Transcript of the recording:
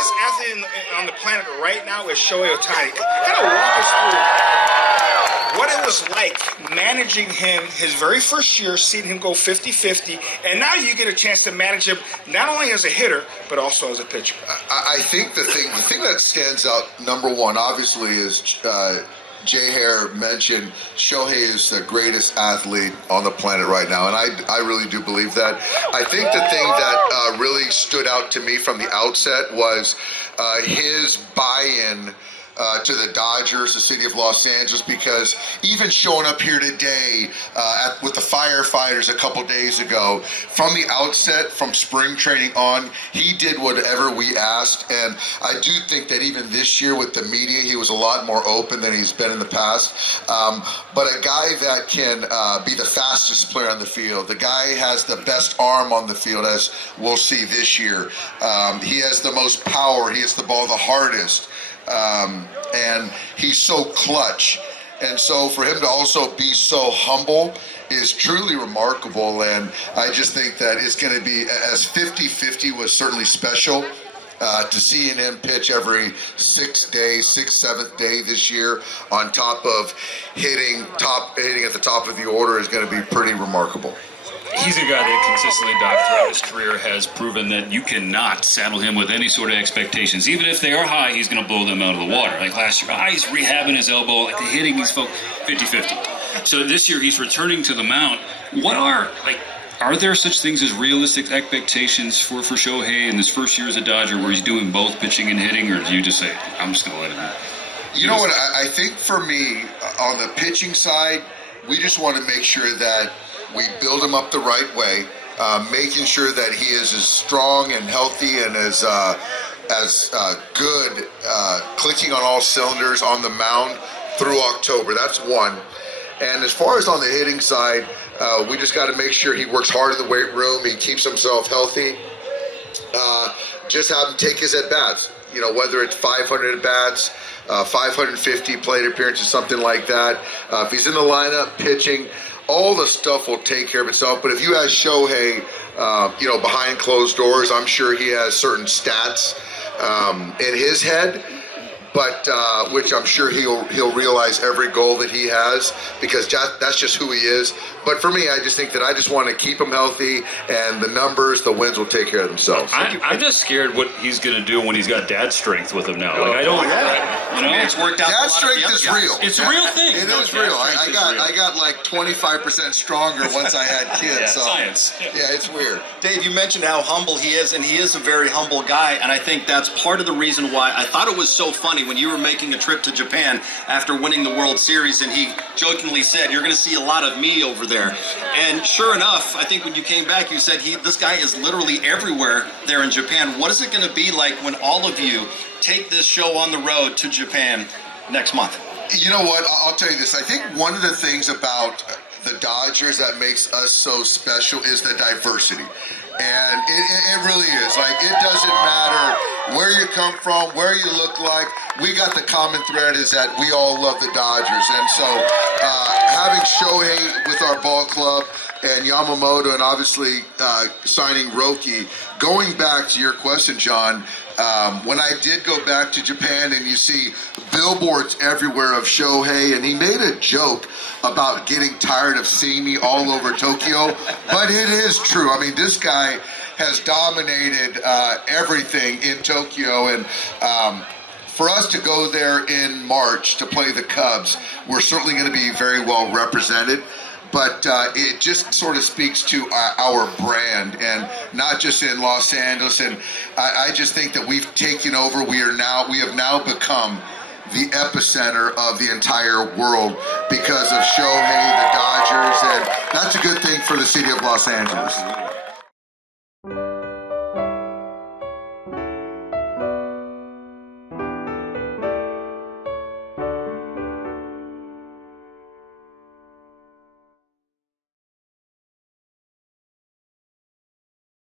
best athlete on the planet right now is Shohei Ohtani. Kind of walk us through what it was like managing him his very first year, seeing him go 50-50, and now you get a chance to manage him not only as a hitter, but also as a pitcher. I think the thing that stands out, number one, obviously, is Jay Hare mentioned Shohei is the greatest athlete on the planet right now, and I really do believe that. I think the thing that really stood out to me from the outset was his buy-in to the Dodgers, the city of Los Angeles, because even showing up here today with the firefighters a couple days ago, from the outset, from spring training on, he did whatever we asked. And I do think that even this year with the media, he was a lot more open than he's been in the past. But a guy that can be the fastest player on the field, the guy has the best arm on the field, as we'll see this year. He has the most power. He hits the ball the hardest. And he's so clutch. And so for him to also be so humble is truly remarkable. And I just think that it's going to be, as 50-50 was certainly special, to seeing him pitch every sixth, seventh day this year on top of hitting at the top of the order is going to be pretty remarkable. He's a guy that consistently, Doc, throughout his career has proven that you cannot saddle him with any sort of expectations. Even if they are high, he's going to blow them out of the water. Like last year, he's rehabbing his elbow, like the hitting, he's 50-50. So this year, he's returning to the mound. Are there such things as realistic expectations for Shohei in his first year as a Dodger where he's doing both pitching and hitting, or do you just say, I'm just going to let him? You know what, I think for me, on the pitching side, we just want to make sure that we build him up the right way, making sure that he is as strong and healthy and as good, clicking on all cylinders on the mound through October. That's one. And as far as on the hitting side, we just got to make sure he works hard in the weight room, he keeps himself healthy. Just have him take his at-bats, whether it's 500 at-bats, 550 plate appearances, something like that. If he's in the lineup pitching, all the stuff will take care of itself. But if you ask Shohei, behind closed doors, I'm sure he has certain stats in his head, but which I'm sure he'll realize every goal that he has, because that's just who he is. But for me, I just think that I just want to keep him healthy, and the numbers, the wins will take care of themselves. I'm just scared what he's going to do when he's got dad strength with him now. It's worked out. Dad strength is real. It's a real thing. It is real. I got like 25% stronger once I had kids. So science. Yeah, it's weird. Dave, you mentioned how humble he is, and he is a very humble guy, and I think that's part of the reason why I thought it was so funny when you were making a trip to Japan after winning the World Series, and he jokingly said, "You're going to see a lot of me over there." And sure enough, I think when you came back, you said this guy is literally everywhere there in Japan. What is it going to be like when all of you take this show on the road to Japan next month? You know what? I'll tell you this. I think one of the things about the Dodgers that makes us so special is the diversity. And it really is. Like, it doesn't matter where you come from, where you look like. We got the common thread is that we all love the Dodgers. And so having Shohei with our ball club and Yamamoto and obviously signing Roki, going back to your question, John, when I did go back to Japan and you see billboards everywhere of Shohei, and he made a joke about getting tired of seeing me all over Tokyo, but it is true. I mean, this guy has dominated everything in Tokyo, and for us to go there in March to play the Cubs, we're certainly going to be very well represented. But it just sort of speaks to our brand, and not just in Los Angeles. And I just think that we've taken over. We have now become the epicenter of the entire world because of Shohei, the Dodgers, and that's a good thing for the city of Los Angeles.